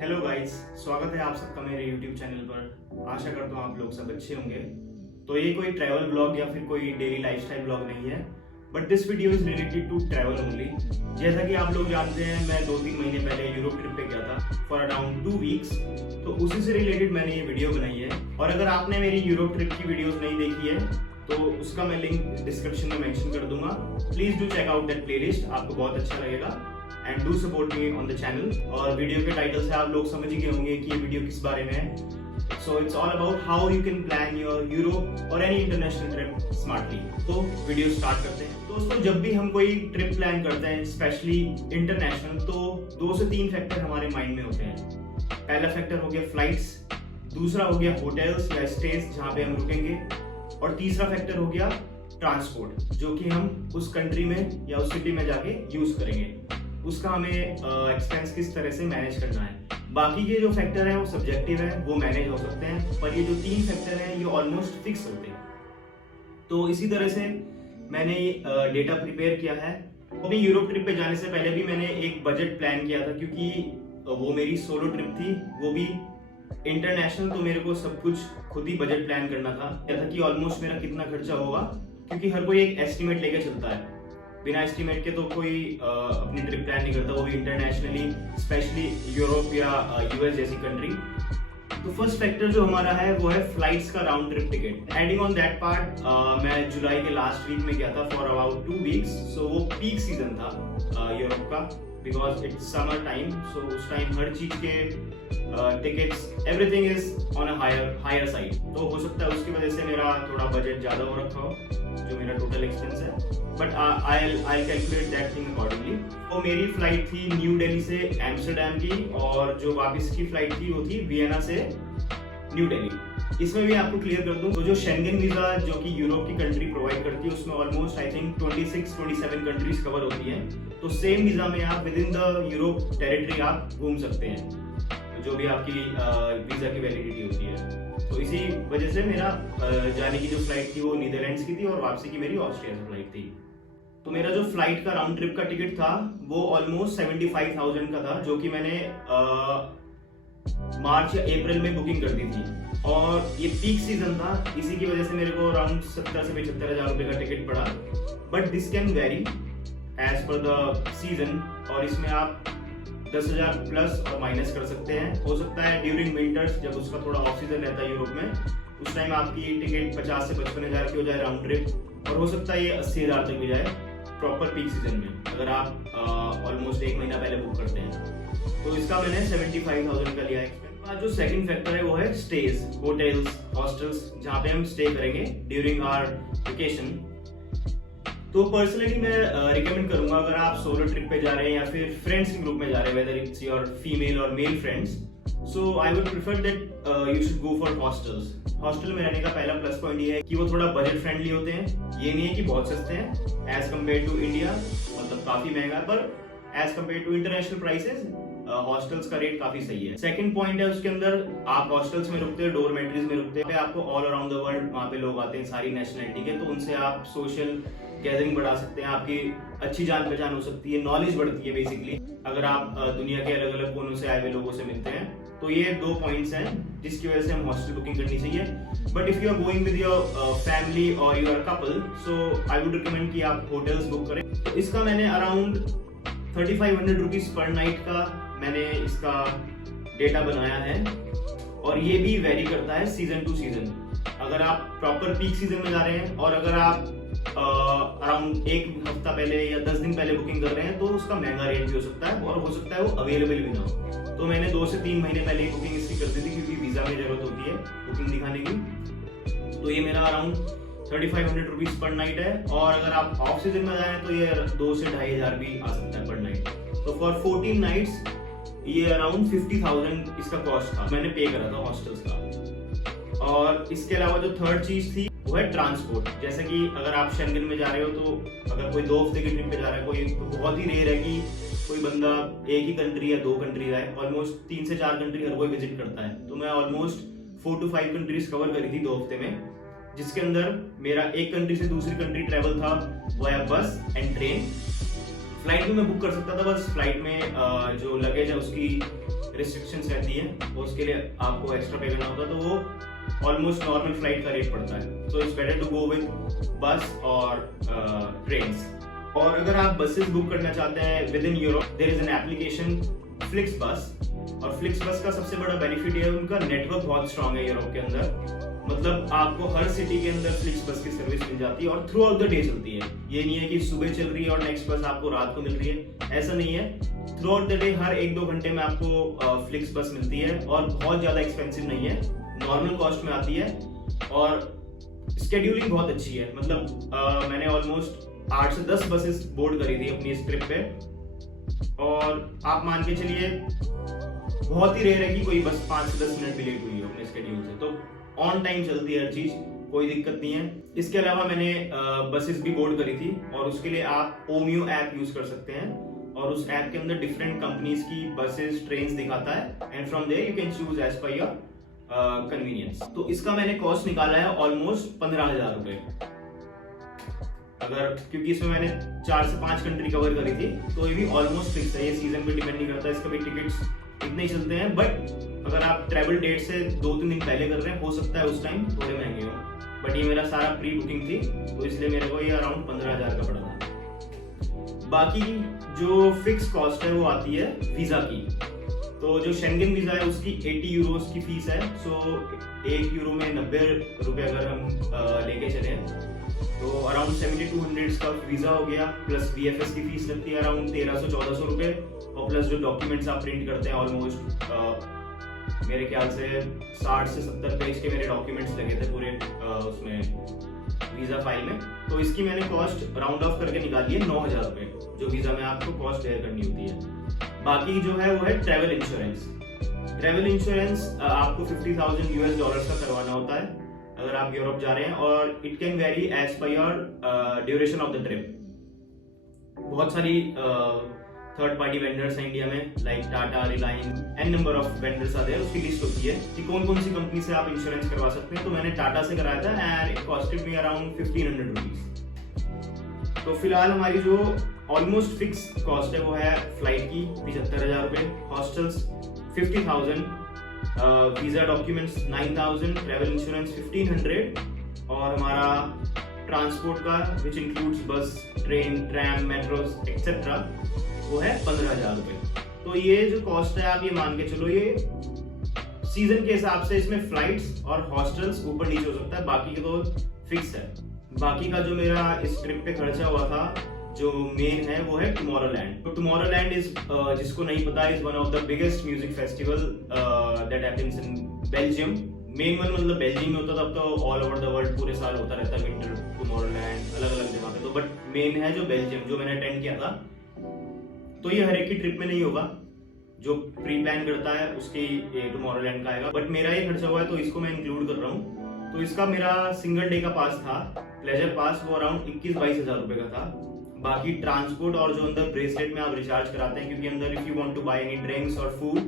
Hello guys, स्वागत है आप सबका मेरे YouTube चैनल पर। आशा करता हूँ आप लोग सब अच्छे होंगे। तो ये कोई ट्रैवल ब्लॉग या फिर कोई डेली लाइफस्टाइल ब्लॉग नहीं है, but this video is related to travel only. जैसा कि आप लोग जानते हैं, मैं 2-3 महीने पहले यूरोप ट्रिप पे गया था फॉर अराउंड 2 वीक्स। तो उसी से रिलेटेड मैंने ये वीडियो बनाई है। और अगर आपने मेरी यूरोप ट्रिप की वीडियोज नहीं देखी है तो उसका मैं लिंक डिस्क्रिप्शन में मेंशन कर दूंगा। Please do check out that playlist, आपको बहुत अच्छा लगेगा। And do support me on the channel. और वीडियो के टाइटल से आप लोग समझ ही गए होंगे कि ये वीडियो किस बारे में है। So it's all about how you can plan your Europe और एनी इंटरनेशनल ट्रिप स्मार्टली। तो वीडियो स्टार्ट करते हैं। दोस्तों, जब भी हम कोई ट्रिप प्लान करते हैं स्पेशली इंटरनेशनल, तो 2 से 3 फैक्टर हमारे माइंड में होते हैं। पहला फैक्टर हो गया फ्लाइट्स, दूसरा हो गया होटल्स या स्टेज जहाँ पे हम रुकेंगे, और तीसरा फैक्टर हो गया ट्रांसपोर्ट, जो कि हम उस कंट्री में या उस सिटी में जाके यूज करेंगे। उसका हमें एक्सपेंस किस तरह से मैनेज करना है। बाकी के जो फैक्टर हैं वो सब्जेक्टिव है, वो मैनेज हो सकते हैं, पर ये जो 3 फैक्टर हैं ये ऑलमोस्ट फिक्स होते हैं। तो इसी तरह से मैंने डेटा प्रिपेयर किया है। अपनी यूरोप ट्रिप पे जाने से पहले भी मैंने एक बजट प्लान किया था, क्योंकि वो मेरी सोलो ट्रिप थी, वो भी इंटरनेशनल। तो मेरे को सब कुछ खुद ही बजट प्लान करना था कि ऑलमोस्ट मेरा कितना खर्चा होगा, क्योंकि हर कोई एक एस्टिमेट लेके चलता है। बिना एस्टिमेट के तो कोई अपनी ट्रिप प्लान नहीं करता, वो भी इंटरनेशनली, स्पेशली यूरोप या यूएस जैसी कंट्री। तो फर्स्ट फैक्टर जो हमारा है वो है फ्लाइट्स का round trip ticket. Adding on that part, मैं जुलाई के लास्ट वीक में गया था फॉर अबाउट 2 वीक्स। सो वो पीक सीजन था यूरोप का, because it's summer time. So उस टाइम हर चीज के tickets, everything is on a higher side. तो हो सकता है उसकी वजह से मेरा थोड़ा बजट ज्यादा हो रखा हो, जो मेरा टोटल एक्सपेंस है। But I calculate that thing accordingly. तो मेरी फ्लाइट थी न्यू दिल्ली से एम्स्टर्डम की, और जो वापस की फ्लाइट थी वो थी वियना से न्यू दिल्ली। इसमें भी आपको क्लियर कर दूं, तो जो शेंगन वीजा जो कि यूरोप की कंट्री प्रोवाइड करती है, उसमें almost I think 26-27 countries cover होती हैं। तो सेम वीजा में आप with in the Europe territory आप घूम सकते हैं, जो भी आपकी वीजा की वैलिडिटी होती है। तो इसी वजह से मेरा जाने की जो फ्लाइट थी वो नीदरलैंड्स की थी, और वापसी की मेरी ऑस्ट्रिया से फ्लाइट थी। तो मेरा जो फ्लाइट का राउंड ट्रिप का टिकट था वो ऑलमोस्ट 75,000 का था, जो कि मैंने मार्च या अप्रैल में बुकिंग कर दी थी। और ये पीक सीजन था, इसी की वजह से मेरे को अराउंड 70 से 75 हजार रुपए का टिकट पड़ा। But this can vary as per the season, और इसमें आप 10,000 प्लस और माइनस कर सकते हैं। हो सकता है ड्यूरिंग विंटर्स, जब उसका थोड़ा ऑफ सीजन रहता है यूरोप में, उस टाइम आपकी टिकट 50 से 55 हजार की हो जाए राउंड ट्रिप, और हो सकता है ये 80 हजार तक भी जाए प्रॉपर पीक सीजन में, अगर आप ऑलमोस्ट 1 महीना पहले बुक करते हैं। तो इसका मैंने 75,000 का लिया है। जो सेकंड फैक्टर है वो है स्टेज, होटल्स, हॉस्टल्स, जहाँ पे हम स्टे करेंगे ड्यूरिंग आवर वेकेशन। तो पर्सनली मैं रिकमेंड करूंगा, अगर आप सोलो ट्रिप पे जा रहे हैं या फिर फ्रेंड्स के ग्रुप में जा रहे हैं, वेदर इट्स योर फीमेल और male friends, so I would prefer that you should go for hostels. Hostel में रहने का पहला प्लस पॉइंट ये है कि वो थोड़ा बजट फ्रेंडली होते हैं। ये नहीं है कि बहुत सस्ते हैं एज कम्पेयर टू इंडिया, मतलब काफी महंगा, पर as compare to international prices hostels का रेट काफी सही है। सेकंड पॉइंट है उसके अंदर, आप हॉस्टल्स में रुकते हैं, डोरमेट्रीज में रुकते हैं, आपको ऑल अराउंड द वर्ल्ड वहाँ पे लोग आते हैं सारी नेशनलिटी के, तो उनसे आप सोशल गैदरिंग बढ़ा सकते हैं, आपकी अच्छी जान पहचान हो सकती है, नॉलेज बढ़ती है बेसिकली, अगर आप दुनिया के अलग अलग कोनों से आए हुए लोगों से मिलते हैं। तो ये 2 पॉइंट्स हैं जिसकी वजह से हम हॉस्टल बुकिंग करनी चाहिए। But if you are going with your family or you are couple, so I would recommend कि आप होटल्स बुक करें। तो इसका मैंने अराउंड 3500 रुपीज पर नाइट का मैंने इसका डेटा बनाया है, और ये भी वेरी करता है सीजन टू सीजन। अगर आप प्रॉपर पीक सीजन में जा रहे हैं, और अगर आप अराउंड 1 हफ्ता पहले या 10 दिन पहले बुकिंग कर रहे हैं, तो उसका महंगा रेट भी हो सकता है, और हो सकता है वो अवेलेबल भी ना हो। तो मैंने 2 से 3 महीने पहले ही बुकिंग इसकी कर दी थी, क्योंकि वीजा में जरूरत होती है बुकिंग दिखाने की। तो ये मेरा अराउंड 3500 रुपीज पर नाइट है, और अगर आप ऑफ सीजन में जाए तो ये 2 से 2,500 भी आ सकता है पर नाइट। तो फॉर 14 नाइट्स ये अराउंड 50,000 इसका कॉस्ट था, मैंने पे करा था हॉस्टल्स का। और इसके अलावा जो थर्ड चीज थी वो है ट्रांसपोर्ट। जैसे कि अगर आप शेंगन में जा रहे हो, तो अगर कोई 2 हफ्ते की ट्रिप पे जा रहा है, कोई तो बहुत ही रेयर है कि कोई बंदा एक ही कंट्री या 2 कंट्री जाए। ऑलमोस्ट 3 से 4 कंट्री हर कोई विजिट करता है। तो मैं ऑलमोस्ट 4 to 5 कंट्रीज कवर करी थी 2 हफ्ते में, जिसके अंदर मेरा एक कंट्री से दूसरी कंट्री ट्रेवल था वाया बस एंड ट्रेन। फ्लाइट भी मैं बुक कर सकता था, बस फ्लाइट में जो लगेज है उसकी रिस्ट्रिक्शंस रहती है और उसके लिए आपको एक्स्ट्रा पे करना होता है, तो वो ऑलमोस्ट नॉर्मल फ्लाइट का रेट पड़ता है। So it's better to go with bus और ट्रेन्स। और अगर आप बसेस बुक करना चाहते हैं with in Europe, there is an application flix bus. और फ्लिक्स बस का सबसे बड़ा बेनिफिट है उनका नेटवर्क बहुत स्ट्रांग है यूरोप के अंदर। मतलब आपको हर सिटी के अंदर फ्लिक्स बस की सर्विस मिल जाती है और थ्रू आउट द डे चलती है। ये नहीं है कि सुबह चल रही है और नेक्स्ट बस आपको रात को मिल रही है, ऐसा नहीं है। थ्रू आउट द डे हर 1-2 घंटे में आपको फ्लिक्स बस मिलती है और बहुत ज्यादा एक्सपेंसिव नहीं है, नॉर्मल कॉस्ट में आती है और स्केड्यूलिंग बहुत अच्छी है। मतलब मैंने ऑलमोस्ट 8 से 10 बसेस बोर्ड करी थी अपनी इस ट्रिप पे और आप मान के चलिए बहुत ही रेयर है कि कोई बस 5 से 10 मिनट भी लेट हुई हो अपने स्केड्यूल से। तो ऑन टाइम चलती है हर चीज, कोई दिक्कत नहीं है। इसके अलावा मैंने बसेस भी बोर्ड करी थी और उसके लिए आप ओमियो ऐप यूज कर सकते हैं और उस ऐप के अंदर डिफरेंट कंपनीज की बसेस ट्रेन्स दिखाता है and from there you can choose as per your convenience. तो इसका मैंने कॉस्ट निकाला है ऑलमोस्ट 15,000 रुपए। अगर क्योंकि इसमें मैंने 4 से 5 कंट्री कवर करी थी तो ये भी ऑलमोस्ट फिक्स है, ये सीजन पे डिपेंड नहीं करता, इसका भी टिकट्स इतने ही चलते हैं। बट अगर आप ट्रैवल डेट से 2-3 दिन पहले कर रहे हैं, हो सकता है उस टाइम थोड़े महंगे हो, बट ये मेरा सारा प्री बुकिंग थी तो इसलिए मेरे को ये अराउंड 15,000 का पड़ा था। बाकी जो फिक्स कॉस्ट है वो आती है वीजा की। तो जो शेंगन वीजा है उसकी 80 यूरोस की फीस है। सो 1 यूरो में 90 रुपए अगर हम लेके चले तो अराउंड 7200 का वीजा हो गया, प्लस VFS की फीस लगती है अराउंड 1300-1400 रुपए और प्लस जो डॉक्यूमेंट्स आप प्रिंट करते हैं ऑलमोस्ट मेरे ख्याल से 60 से 70 पेज के मेरे डॉक्यूमेंट्स लगे थे पूरे उसमें वीजा फाइल में। तो इसकी मैंने कॉस्ट राउंड ऑफ करके निकाली है 9,000 रुपए, जो वीजा में आपको कॉस्ट बेयर करनी होती है। बाकी जो है वो है ट्रैवल इंश्योरेंस। ट्रैवल इंश्योरेंस आपको $50,000 का करवाना होता है अगर आप यूरोप जा रहे हैं और it can vary as per your duration of the trip. बहुत सारी थर्ड पार्टी वेंडर्स हैं इंडिया में, like Tata, Reliance, an number of vendors आते हैं, उसकी लिस्ट होती है कि कौन कौन सी कंपनी से आप इंश्योरेंस करवा सकते हैं। तो मैंने टाटा से कराया था and it costed me around 1500 rupees. तो फिलहाल हमारी जो ऑलमोस्ट फिक्स कॉस्ट है वो है फ्लाइट की 75,000 रुपए, hostels 50,000, visa documents 9,000, travel insurance 1,500 और हमारा ट्रांसपोर्ट का विच इंक्लूड्स बस, ट्रेन, ट्रैम, मेट्रोस एक्सेट्रा वो है 15,000 रुपए। तो ये जो कॉस्ट है आप ये मान के चलो, ये सीजन के हिसाब से इसमें फ्लाइट्स और हॉस्टल्स ऊपर नीचे हो सकता है, बाकी के तो फिक्स है। बाकी का जो मेरा इस ट्रिप पे खर्चा हुआ था जो मेन है वो है टुमारोलैंड। तो टुमारोलैंड इज जिसको नहीं पता is one of the biggest music festival that happens in Belgium. Main one मतलब बेल्जियम में होता था, अब तो ऑल ओवर द वर्ल्ड पूरे साल होता रहता है विंटर टुमारोलैंड अलग अलग जगह पे। तो बट मेन है जो बेल्जियम, जो मैंने अटेंड किया था। तो ये हर एक की ट्रिप में नहीं होगा, जो प्री प्लान करता है उसकी टुमारोलैंड का आएगा, बट मेरा ये खर्चा हुआ है तो इसको मैं इंक्लूड कर रहा हूँ। तो इसका मेरा सिंगल डे का पास था, प्लेजर पास, वो अराउंड 21-22 हजार रुपए का था। बाकी ट्रांसपोर्ट और जो अंदर ब्रेसलेट में आप रिचार्ज कराते हैं, क्योंकि अंदर if you want to buy any drinks or food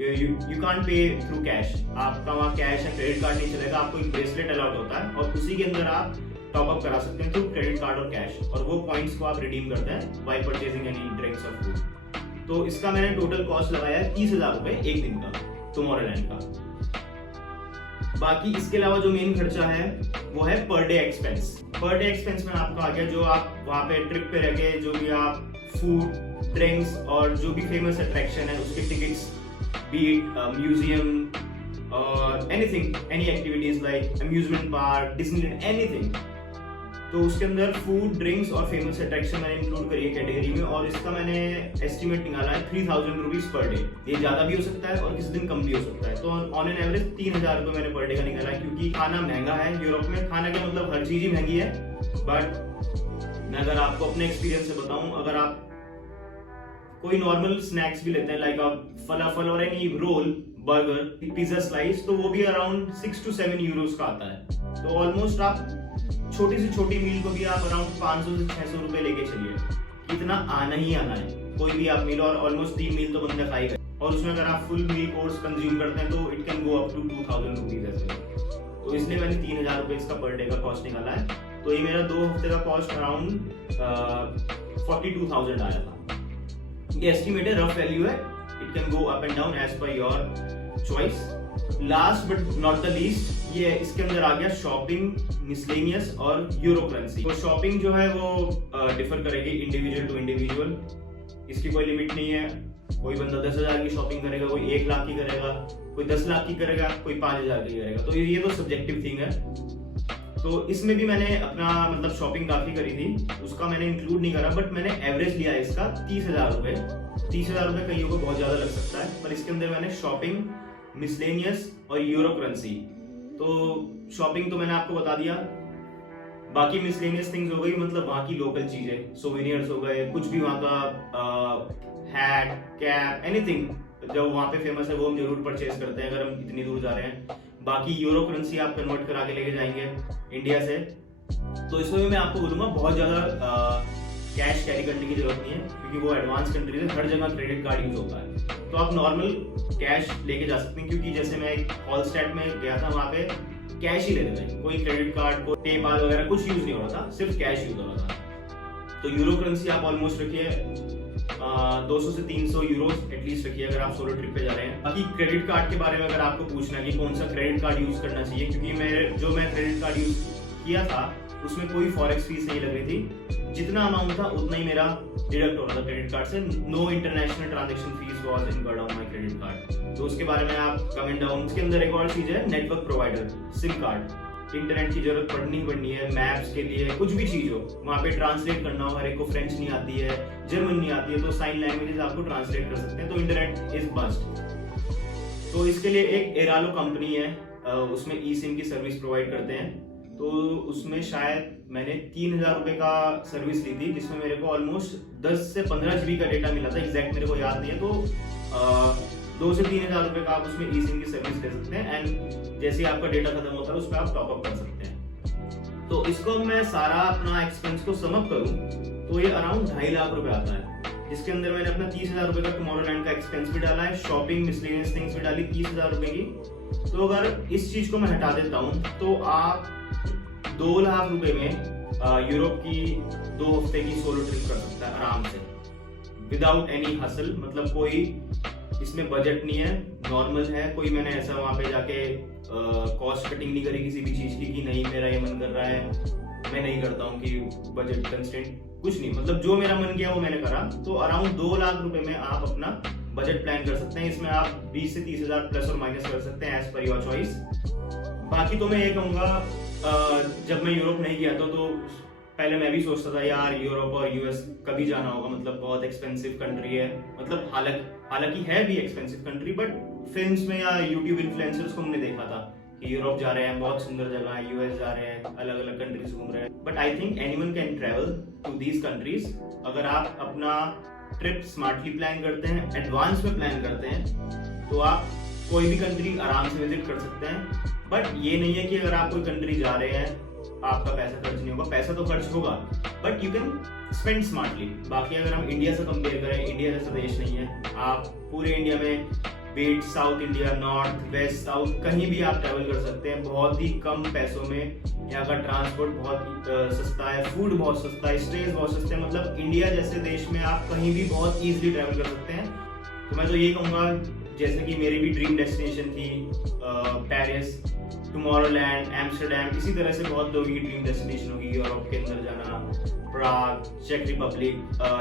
you can't pay through cash, आपका वहाँ कैश या क्रेडिट कार्ड नहीं चलेगा, आपको एक ब्रेसलेट अलाउड होता है और उसी के अंदर आप टॉप अप करा सकते हैं थ्रू क्रेडिट कार्ड और कैश, और वो पॉइंट्स को आप रिडीम करते हैं bye purchasing any drinks or food. तो इसका मैंने टोटल कॉस्ट लगाया है 30,000 रुपए एक दिन का टुमारोलैंड का। बाकी इसके अलावा जो मेन खर्चा है वो है per day expense. Per day expense में आपका आ गया जो आप वहाँ पे ट्रिप पे रह के जो भी आप फूड, ड्रिंक्स और जो भी फेमस अट्रैक्शन है उसके टिकट्स, बीट म्यूजियम और anything, any activities like amusement park, Disneyland, anything. तो उसके अंदर फूड, ड्रिंक्स और फेमस अट्रैक्शन मैंने इंक्लूड करी है कैटेगरी में, और इसका मैंने एस्टिमेट निकाला है 3,000 रुपीज पर डे। ये ज्यादा भी हो सकता है और किसी दिन कम भी हो सकता है। तो ऑन एन एवरेज 3,000 रुपए मैंने पर डे का निकाला है, क्योंकि खाना महंगा है यूरोप में। खाना का मतलब हर चीज ही महंगी है, बट मैं अगर आपको अपने एक्सपीरियंस से बताऊं, अगर आप कोई नॉर्मल स्नैक्स भी लेते हैं लाइक आप फलाफल और any roll, burger, pizza slice, तो वो भी अराउंड 6 to 7 यूरोस का आता है। तो ऑलमोस्ट आप छोटी से छोटी मील को भी आप अराउंड 500 से 600 रुपए लेके चलिए, इतना आना ही आना है कोई भी आप मील, और ऑलमोस्ट 3 मील तो बंदा खाएगा। और उसमें अगर आप फुल मील कोर्स कंज्यूम करते हैं तो it can go up to 2,000 rupees ऐसे। तो इसलिए मैंने 3,000 रुपए इसका पर डे का कॉस्ट निकाला है। तो ये मेरा 2 हफ्ते का कॉस्ट अराउंड 42,000 आया था। ये एस्टिमेट है, रफ वैल्यू है, it can go up and down as per your choice. Last but not the least, ये इसके अंदर आ गया शॉपिंग, मिसलेनियस और यूरो करेंसी। तो शॉपिंग जो है वो डिफर करेगी इंडिविजुअल टू इंडिविजुअल, इसकी कोई लिमिट नहीं है। कोई बंदा 10,000 की शॉपिंग करेगा, कोई 1 लाख की करेगा, कोई 10 लाख की करेगा, कोई 5,000 की करेगा। तो ये तो सब्जेक्टिव थिंग है। तो इसमें भी मैंने अपना मतलब शॉपिंग काफी करी थी, उसका मैंने इंक्लूड नहीं करा, बट मैंने एवरेज लिया है इसका 30,000 रुपए। 30,000 रुपए कईयों को बहुत ज्यादा लग सकता है, पर इसके अंदर मैंने शॉपिंग, मिसलेनियस और यूरो करेंसी। तो शॉपिंग तो मैंने आपको बता दिया, बाकी मिसलेनियस थिंग्स हो गई, मतलब वहाँ की लोकल चीजें, सोवेनियर्स हो गए, कुछ भी वहाँ का हैट, कैप, एनीथिंग जो वहाँ पे फेमस है वो हम जरूर परचेज करते हैं अगर हम इतनी दूर जा रहे हैं। बाकी यूरो करेंसी आप कन्वर्ट करा के लेके जाएंगे इंडिया से। तो इसमें भी मैं आपको बोलूंगा बहुत ज्यादा कैश कैरी करने की जरूरत नहीं है, क्योंकि वो एडवांस कंट्रीज है, हर जगह क्रेडिट कार्ड यूज होता है। तो आप नॉर्मल कैश लेके जा सकते हैं, क्योंकि जैसे मैं हॉलस्टाइड में गया था, वहाँ पे कैश ही लेते थे, कोई क्रेडिट कार्ड, कोई पेपाल वगैरह कुछ यूज नहीं हो रहा था, सिर्फ कैश यूज हो रहा था। तो यूरो करेंसी आप ऑलमोस्ट रखिए 200 से 300 यूरोस एटलीस्ट रखिए अगर आप सोलो ट्रिप पे जा रहे हैं। बाकी क्रेडिट कार्ड के बारे में अगर आपको पूछना है कि कौन सा क्रेडिट कार्ड यूज करना चाहिए, क्योंकि मैं क्रेडिट कार्ड यूज किया था उसमें कोई फॉरेक्स फीस नहीं लग रही थी, जितना अमाउंट था उतना ही मेरा डिडक्ट हो रहा था क्रेडिट कार्ड से। No international transaction fees was incurred on my credit card. तो उसके बारे में आप कमेंट डाउन। उसके अंदर एक और चीज है network provider, SIM card. Internet की जरूरत पड़नी है, मैप्स के लिए, कुछ भी चीज हो वहाँ पे ट्रांसलेट करना हो, हर एक को फ्रेंच नहीं आती है, जर्मन नहीं आती है, तो साइन लैंग्वेजेस आपको ट्रांसलेट कर सकते हैं, तो इंटरनेट इज मस्ट। तो इसके लिए एक एरालो कंपनी है, उसमें ई सिम की सर्विस प्रोवाइड करते हैं। तो उसमें शायद मैंने 3,000 रुपए का सर्विस ली थी, जिसमें मेरे को ऑलमोस्ट 10 से 15 GB का डेटा मिला था, एग्जैक्ट मेरे को याद नहीं है। तो 2 से 3,000 रुपए का आप उसमें ई सिम की सर्विस ले सकते हैं, एंड जैसे आपका डेटा खत्म होता है उस पर आप टॉप अप कर सकते हैं। तो इसको मैं सारा अपना एक्सपेंस को सम अप करूं तो ये अराउंड 2.5 लाख रुपए आता है, जिसके अंदर मैंने अपना 30,000 रुपए का टुमारोलैंड का एक्सपेंस भी डाला है, शॉपिंग, मिसलेनियस थिंग्स भी डाली 30,000 रुपए की। तो अगर इस चीज को मैं हटा देता हूँ तो आप 2 लाख रुपए में यूरोप की 2 हफ्ते की सोलो ट्रिप कर सकता है आराम से, विदाउट एनी हसल। मतलब कोई इसमें बजट नहीं है, नॉर्मल है। कोई मैंने ऐसा वहां पे जाके कॉस्ट कटिंग नहीं करी किसी भी चीज की कि नहीं मेरा ये मन कर रहा है, मैं नहीं करता हूँ कि बजट कंस्ट्रेंट, कुछ नहीं। मतलब जो मेरा मन किया वो मैंने करा। तो अराउंड 2 लाख रुपए में आप अपना बजट प्लान कर सकते हैं। इसमें आप 20 से 30,000 प्लस और माइनस कर सकते हैं एज पर योर चॉइस। बाकी तो मैं ये कहूंगा, जब मैं यूरोप नहीं गया तो पहले मैं भी सोचता था यार यूरोप और यूएस कभी जाना होगा, मतलब बहुत एक्सपेंसिव कंट्री है। मतलब हालांकि है भी एक्सपेंसिव कंट्री, बट फिल्म्स में या यूट्यूब इन्फ्लुएंसर्स को हमने देखा था कि यूरोप जा रहे हैं, बहुत सुंदर जगह है, यूएस जा रहे हैं, अलग अलग कंट्रीज घूम रहे हैं। But I think anyone can travel to these countries अगर आप अपना ट्रिप स्मार्टली प्लान करते हैं, एडवांस में प्लान करते हैं, तो आप कोई भी कंट्री आराम से विजिट कर सकते हैं। बट ये नहीं है कि अगर आप कोई कंट्री जा रहे हैं आपका पैसा खर्च नहीं होगा, पैसा तो खर्च होगा, but you can spend smartly. बाकी अगर हम इंडिया से कंपेयर करें, इंडिया जैसा देश नहीं है। आप पूरे इंडिया में be it south India, north, west, south, कहीं भी आप ट्रैवल कर सकते हैं बहुत ही कम पैसों में। यहाँ का ट्रांसपोर्ट बहुत सस्ता है, फूड बहुत सस्ता है, स्टेज बहुत सस्ते हैं। मतलब इंडिया जैसे देश में आप कहीं भी बहुत इजीली ट्रैवल कर सकते हैं। तो मैं तो यही कहूँगा, जैसे कि मेरी भी ड्रीम डेस्टिनेशन थी पेरिस, टुमारोलैंड, एम्स्टर्डम, इसी तरह से बहुत लोगों की ड्रीम डेस्टिनेशन होगी यूरोप के अंदर जाना, प्राग, चेक रिपब्लिक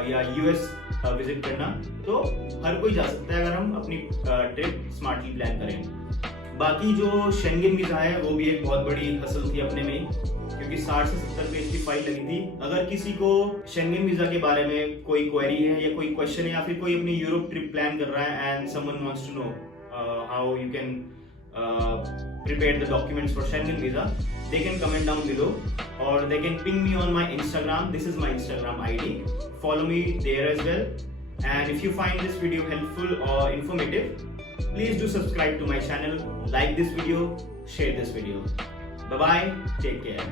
या यूएस विजिट करना। तो हर कोई जा सकता है अगर हम अपनी ट्रिप स्मार्टली प्लान करें। बाकी जो शेंगेन वीजा है वो भी एक बहुत बड़ी हसल थी अपने में, क्योंकि 60 से 70 पेज की फाइल लगी थी। अगर किसी को शेंगेन वीजा के बारे में कोई क्वेरी है या कोई क्वेश्चन है, या फिर कोई अपनी यूरोप ट्रिप प्लान कर रहा है and someone wants to know how you can prepare the documents for Schengen visa, they can comment down below or they can ping me on my Instagram. This is my Instagram ID. Follow me there as well. And if you find this video helpful or informative, please do subscribe to my channel, like this video, share this video. Bye bye, take care.